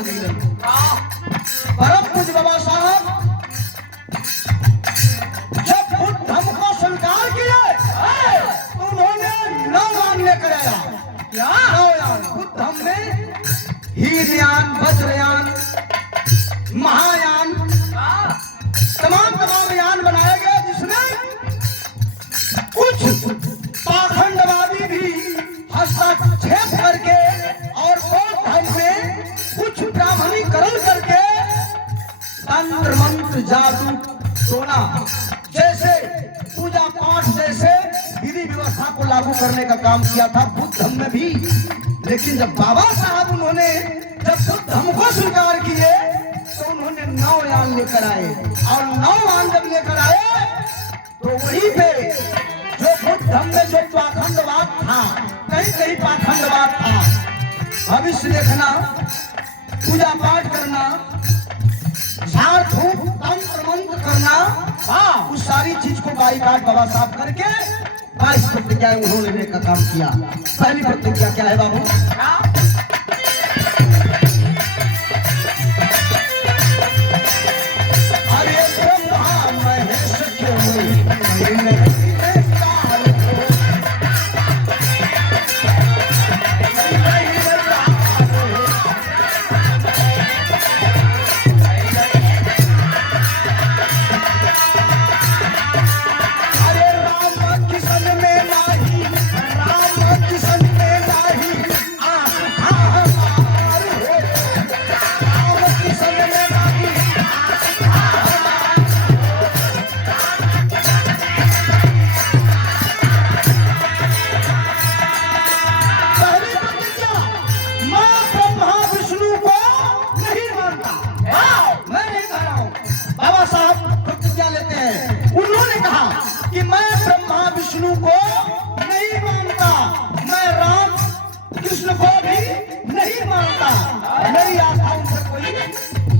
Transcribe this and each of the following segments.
आ गई। परम पूज्य बाबा साहब जब बुद्ध हमको स्वीकार किए तो उन्होंने 9 यान लेकर आया। क्या 9 यान? बुद्ध हमने हीनयान, वज्रयान, महायान, तमाम यान बनाए गए, जिसमें कुछ पाखंडवादी भी हस्तक्षेप करके और बौद्ध धर्म में कुछ ब्राह्मणीकरण करके तंत्र मंत्र, जादू टोना जैसे पूजा पाठ जैसे विधि व्यवस्था को लागू करने का काम किया था बुद्ध धर्म में भी। लेकिन जब बाबा साहब उन्होंने जब बुद्ध धर्म को स्वीकार किए तो उन्होंने 9 यान लेकर आए, और 9 यान जब लेकर आए तो वहीं पे जो बुद्ध धर्म में जो पाखंडवाद था, कहीं कहीं पाखंडवाद था, भविष्य देखना, पूजा पाठ करना, झाड़ फूक, तंत्र मंत्र करना, उस सारी चीज को बाईकाट बाबा साहब करके 22 प्रतिज्ञाएं उन्होंने लेने का काम किया। पहली प्रतिज्ञा क्या है बाबू? अरे ब्रह्मा महेश क्यों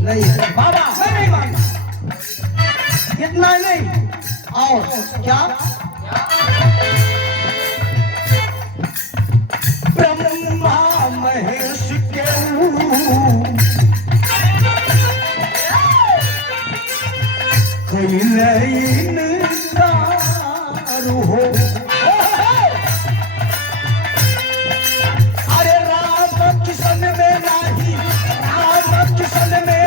नहीं है बाबा, मैं नहीं मानता। इतना नहीं, और क्या? ब्रह्मा महेश के हो, अरे राम किशन में नहीं, राम किशन में नहीं,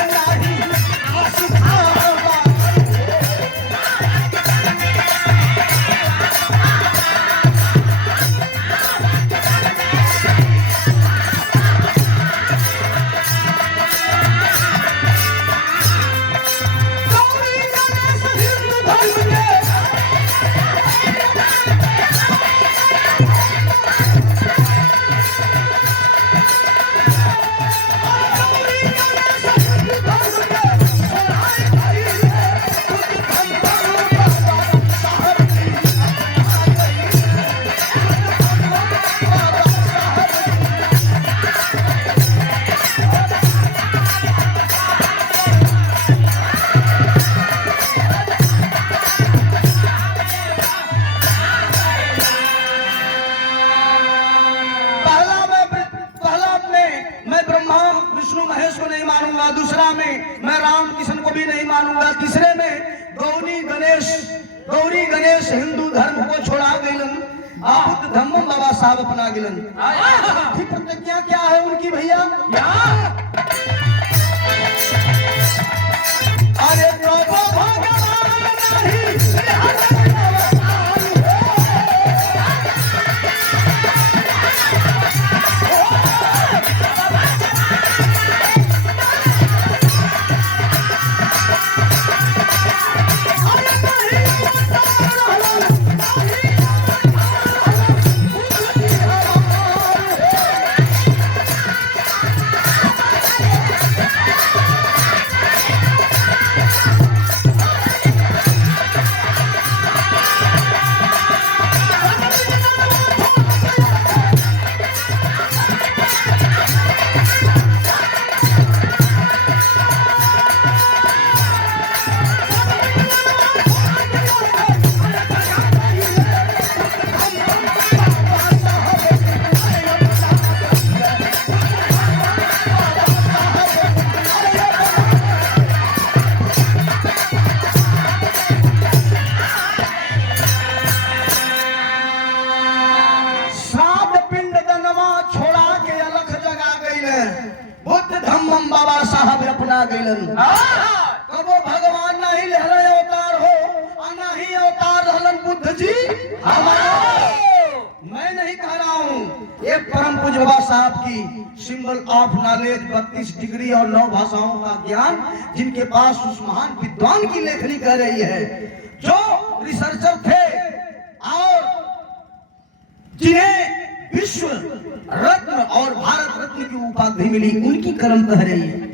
दूसरा में मैं राम किशन को भी नहीं मानूंगा, तीसरे में गौरी गणेश हिंदू धर्म को छोड़ा गइलन, बुद्ध धम्म बाबा साहब अपना गिलन। प्रतिज्ञा क्या है उनकी भैया? अरे प्रभु भगवान नहीं गइलन। कबो भगवान नहीं लहरे अवतार हो और ना ही अवतार रहलन बुद्ध जी हमारा। मैं नहीं कह रहा हूँ, ये परम पूज्य बाबा साहब की सिंबल ऑफ नॉलेज 32 डिग्री और 9 भाषाओं का ज्ञान, जिनके पास उस महान विद्वान की लेखनी कह रही है, जो रिसर्चर थे और जिन्हें विश्व रत्न और भारत रत्न की उपाधि मिली, उनकी कलम कह रही है।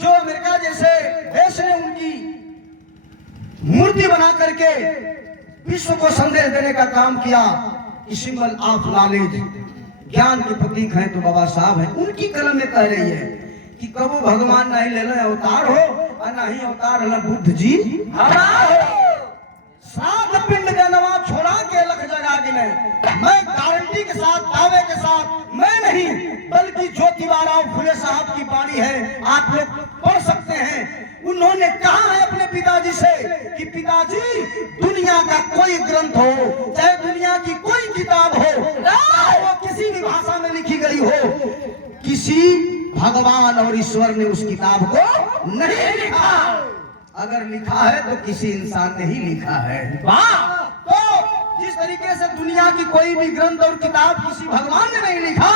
जो अमेरिका जैसे देश ने उनकी मूर्ति बना करके विश्व को संदेश देने का काम किया कि सिंबल ऑफ नॉलेज ज्ञान के प्रतीक हैं, तो बाबा साहब हैं, उनकी कलम में कह रही है कि कबो भगवान नहीं ले लो अवतार हो और ना ही अवतार है बुद्ध जी हमारा। 7 पिंड जनवा छोड़ा के लख जगा गिने। मैं गारंटी के साथ, दावे के साथ, मैं नहीं बल्कि ज्योतिबाराव फुले साहब की वाणी है, आप लोग पढ़ सकते हैं। उन्होंने कहा है अपने पिताजी से कि पिताजी, दुनिया का कोई ग्रंथ हो, चाहे दुनिया की कोई किताब हो, चाहे वो किसी भी भाषा में लिखी गई हो, किसी भगवान और ईश्वर ने उस किताब को नहीं लिखा। अगर लिखा है तो किसी इंसान ने ही लिखा है। तो जिस तरीके से दुनिया की कोई भी ग्रंथ और किताब किसी भगवान ने नहीं लिखा,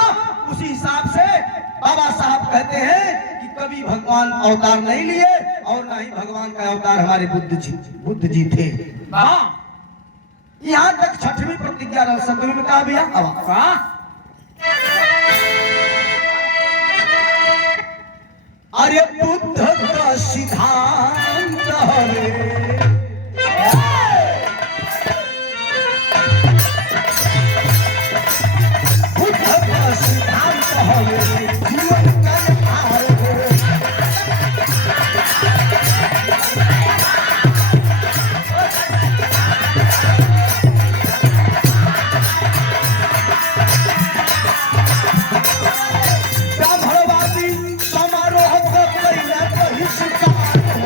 उसी हिसाब से बाबा साहब कहते हैं कि कभी भगवान अवतार नहीं लिए और ना ही भगवान का अवतार हमारे बुद्ध जी थे। यहाँ तक 6वीं प्रतिज्ञा में कहा भैया। अरे बुद्ध का सिद्धांत हरे, बुद्ध का सिद्धांत हरे, जीवन का आधार हो। ब्राह्मणवादी समारोह को कैला बहिष्कार हो।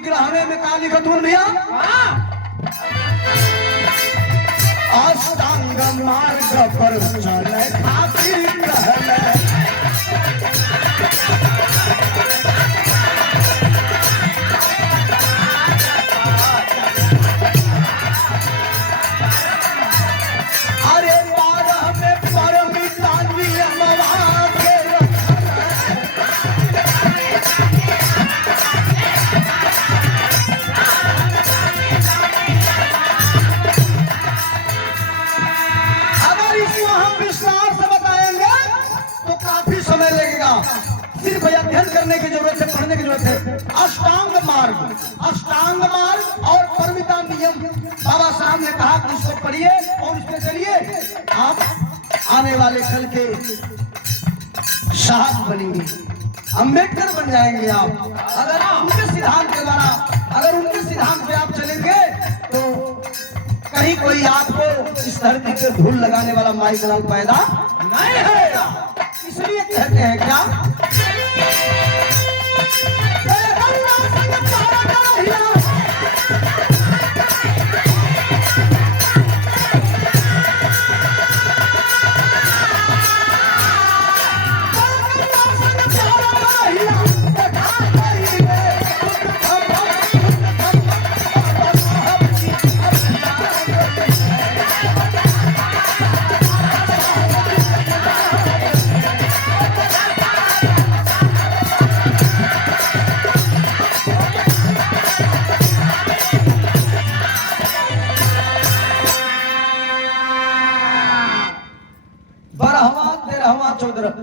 ग्रहणे में का लिखत हूँ भैया, अष्टांग मार्ग पर चले खातिर कहले। अरे 12 में परमिता नियमवा के सिर्फ अध्ययन करने की जरूरत है, पढ़ने की जरूरत है। अष्टांग मार्ग और परमिता नियम बाबा साहब ने कहा कि इसको पढ़िए और इसमें चलिए, आप आने वाले कल के साहब बनेंगे, अम्बेडकर बन जाएंगे आप। अगर उनके सिद्धांत के द्वारा, अगर उनके सिद्धांत पे आप चलेंगे तो कहीं कोई आपको इस धरती पे धूल लगाने वाला माइकलाल पैदा नहीं होगा। इसलिए कहते हैं क्या,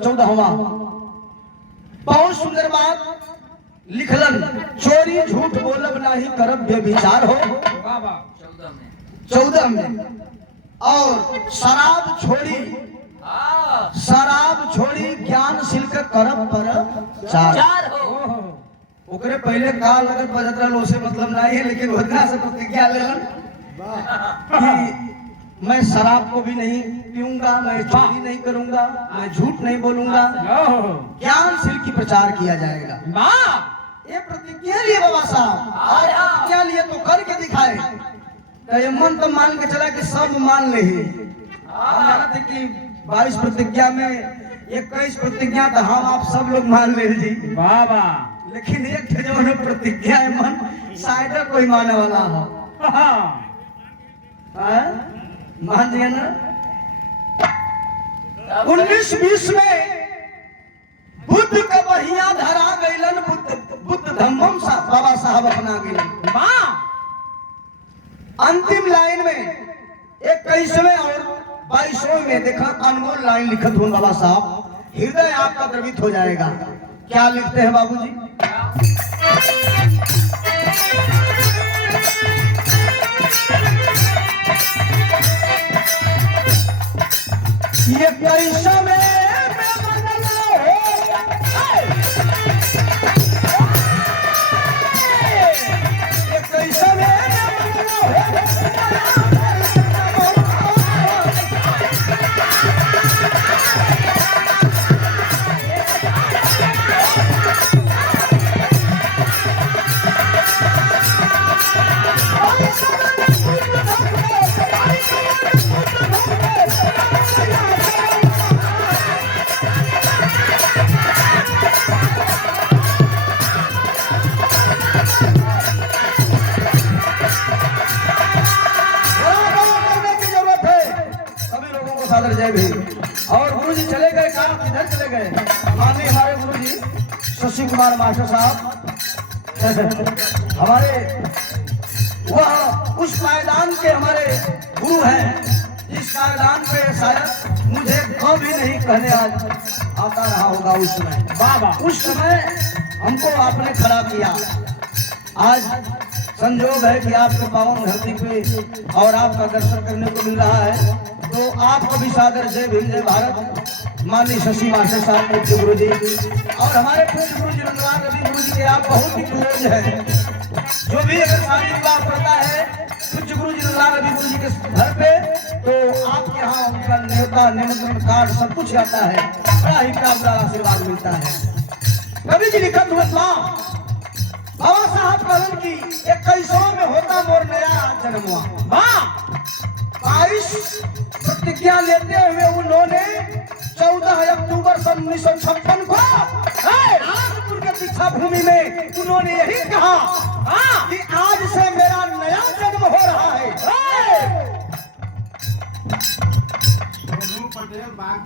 14वां बहुत सुंदर बात लिखलन, चोरी झूठ बोलब नहीं करब बेविचार हो। 14 में और शराब छोड़ी ज्ञान सिल्क करब पर चार हो। ओकरे पहले का लगत बजत रहल उसे मतलब नहीं है, लेकिन उतना से प्रतिज्ञा लेलन कि मैं शराब को भी नहीं पीऊंगा, मैं चोरी नहीं करूंगा, मैं झूठ नहीं बोलूंगा, ज्ञान सिल्क की प्रचार किया जाएगा। ये प्रतिज्ञा लिए बाबा साहब, और प्रतिज्ञा लिए तो करके दिखाए। तो ये मन तो मान के चला कि सब मान ले ही। हम जानते कि 22 प्रतिज्ञा में 21 प्रतिज्ञा तो हम आप सब लोग मान ले जी बाबा, लेकिन एक थे जो प्रतिज्ञा है मन शायद कोई माने वाला हो। मान दिया ना। 1920 में बुद्ध का बहिया धरा गईलन, बुद्ध धम्मम बाबा साहब अपना गईलन। अंतिम लाइन में 21वें और 22वें में देखा अनमोल लाइन लिखत हूँ बाबा साहब, हृदय आपका द्रवित हो जाएगा। क्या लिखते हैं बाबूजी? ये कैसा में और गुरु जी चले गए, कहा किधर चले गए? माननीय हमारे गुरु जी शशि कुमार मास्टर साहब हमारे वह उस मैदान के हमारे गुरु हैं, जिस मैदान पे शायद मुझे कभी नहीं कहने आज आता रहा होगा। उस समय बाबा, उस समय हमको आपने खड़ा किया। आज संजोग है कि आपके पावन धरती पे और आपका दर्शन करने को मिल रहा है, तो आपको भी सादर जय भीम जय भारत। माननीय शशि मास्टर साहब पूज्य गुरु जी और हमारे पूज्य गुरु जी रंगराज रवि गुरु जी के आप बहुत ही क्लोज है। जो भी अगर शादी विवाह पड़ता है पूज्य गुरु जी रंगराज रवि गुरु जी के घर पे, तो आपके यहाँ उनका न्योता निमंत्रण कार्ड सब कुछ आता है, बड़ा ही प्यार आशीर्वाद मिलता है। कवि जी लिखत हुए बाबा साहब कहलन की 21 में होता मोर नया जन्मवा। 22 प्रतिज्ञा लेते हुए उन्होंने 14 अक्टूबर सन 1956 को नागपुर के दीक्षा भूमि में उन्होंने यही कहा कि आज से मेरा नया जन्म हो रहा है। पटेल बाग